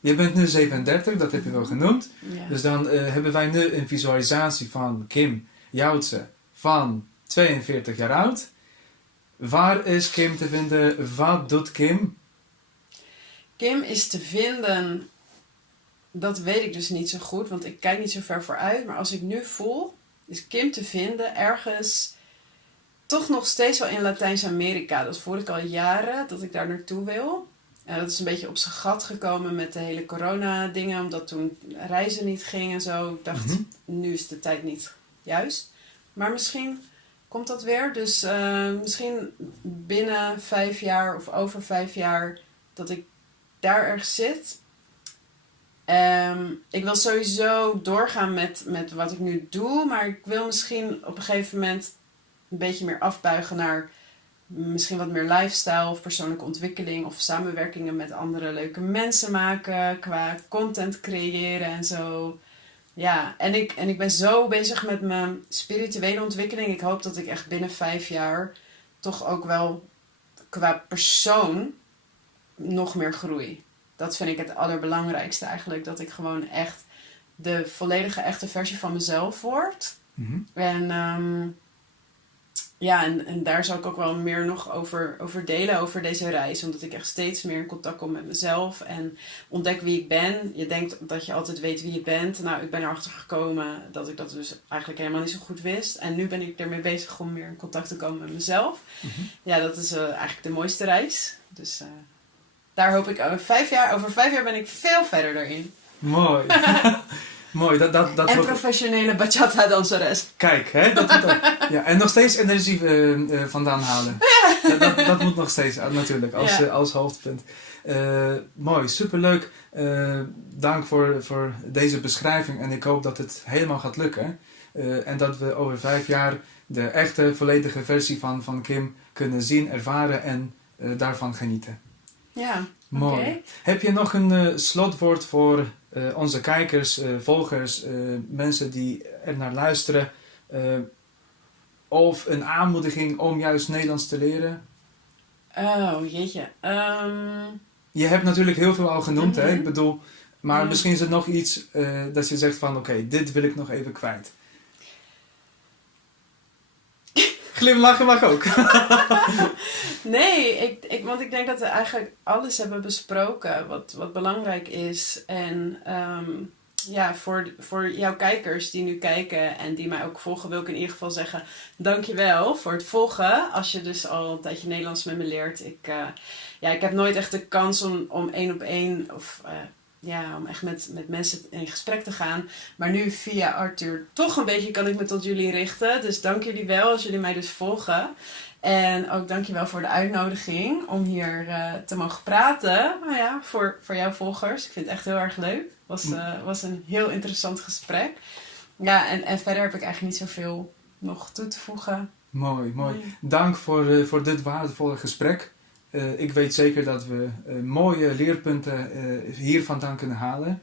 Je bent nu 37, dat heb je wel genoemd. Ja. Dus dan hebben wij nu een visualisatie van Kim Joutse van 42 jaar oud. Waar is Kim te vinden? Wat doet Kim? Kim is te vinden, dat weet ik dus niet zo goed, want ik kijk niet zo ver vooruit. Maar als ik nu voel, is Kim te vinden ergens, toch nog steeds wel in Latijns-Amerika. Dat voel ik al jaren, dat ik daar naartoe wil. En dat is een beetje op zijn gat gekomen met de hele corona-dingen, omdat toen reizen niet gingen en zo. Ik dacht, nu is de tijd niet juist. Maar misschien komt dat weer. Dus misschien binnen 5 jaar of over 5 jaar dat ik daar ergens zit. Ik wil sowieso doorgaan met wat ik nu doe, maar ik wil misschien op een gegeven moment een beetje meer afbuigen naar misschien wat meer lifestyle of persoonlijke ontwikkeling of samenwerkingen met andere leuke mensen maken qua content creëren en zo. Ja, en ik ben zo bezig met mijn spirituele ontwikkeling. Ik hoop dat ik echt binnen 5 jaar toch ook wel qua persoon nog meer groei. Dat vind ik het allerbelangrijkste eigenlijk. Dat ik gewoon echt de volledige echte versie van mezelf word. En en daar zal ik ook wel meer nog over delen, over deze reis. Omdat ik echt steeds meer in contact kom met mezelf en ontdek wie ik ben. Je denkt dat je altijd weet wie je bent. Nou, ik ben erachter gekomen dat ik dat dus eigenlijk helemaal niet zo goed wist. En nu ben ik ermee bezig om meer in contact te komen met mezelf. Ja, dat is eigenlijk de mooiste reis. Dus daar hoop ik over 5 jaar ben ik veel verder daarin. Mooi. Mooi. Dat en professionele bachata-danseres. Kijk, hè? Ja, en nog steeds energie vandaan halen. Dat moet nog steeds, natuurlijk, als hoofdpunt. Mooi, superleuk. Dank voor deze beschrijving. En ik hoop dat het helemaal gaat lukken. En dat we over 5 jaar de echte, volledige versie van Kim kunnen zien, ervaren en daarvan genieten. Ja, mooi. Okay. Heb je nog een slotwoord voor onze kijkers, volgers, mensen die er naar luisteren? Of een aanmoediging om juist Nederlands te leren? Oh, jeetje. Je hebt natuurlijk heel veel al genoemd, hè? Ik bedoel, maar misschien is er nog iets dat je zegt van oké, dit wil ik nog even kwijt. Glimlachen mag ook. Nee, want ik denk dat we eigenlijk alles hebben besproken wat belangrijk is. En voor jouw kijkers die nu kijken en die mij ook volgen, wil ik in ieder geval zeggen dankjewel voor het volgen. Als je dus al een tijdje Nederlands met me leert. Ik heb nooit echt de kans om 1-op-1 of om echt met mensen in gesprek te gaan. Maar nu via Arthur toch een beetje kan ik me tot jullie richten. Dus dank jullie wel als jullie mij dus volgen. En ook dankjewel voor de uitnodiging om hier te mogen praten. Nou ja, voor jouw volgers. Ik vind het echt heel erg leuk. Was een heel interessant gesprek. Ja, en verder heb ik eigenlijk niet zoveel nog toe te voegen. Mooi. Dank voor dit waardevolle gesprek. Ik weet zeker dat we mooie leerpunten hier vandaan kunnen halen.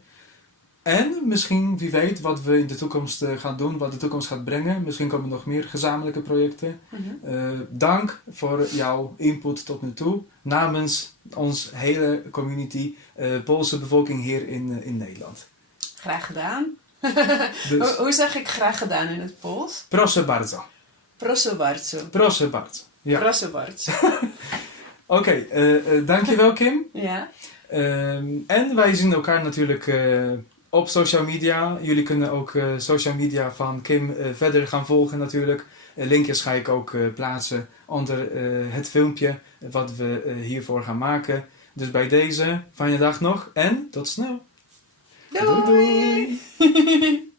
En misschien, wie weet, wat we in de toekomst gaan doen, wat de toekomst gaat brengen. Misschien komen er nog meer gezamenlijke projecten. Dank voor jouw input tot nu toe. Namens ons hele community, Poolse bevolking hier in Nederland. Graag gedaan. Dus, hoe zeg ik graag gedaan in het Pools? Proszę bardzo. Proszę bardzo. Proszę bardzo. Ja. Proszę bardzo. Oké, dankjewel Kim. Ja. En wij zien elkaar natuurlijk op social media. Jullie kunnen ook social media van Kim verder gaan volgen natuurlijk. Linkjes ga ik ook plaatsen onder het filmpje wat we hiervoor gaan maken. Dus bij deze, fijne dag nog en tot snel. Doei! Doei.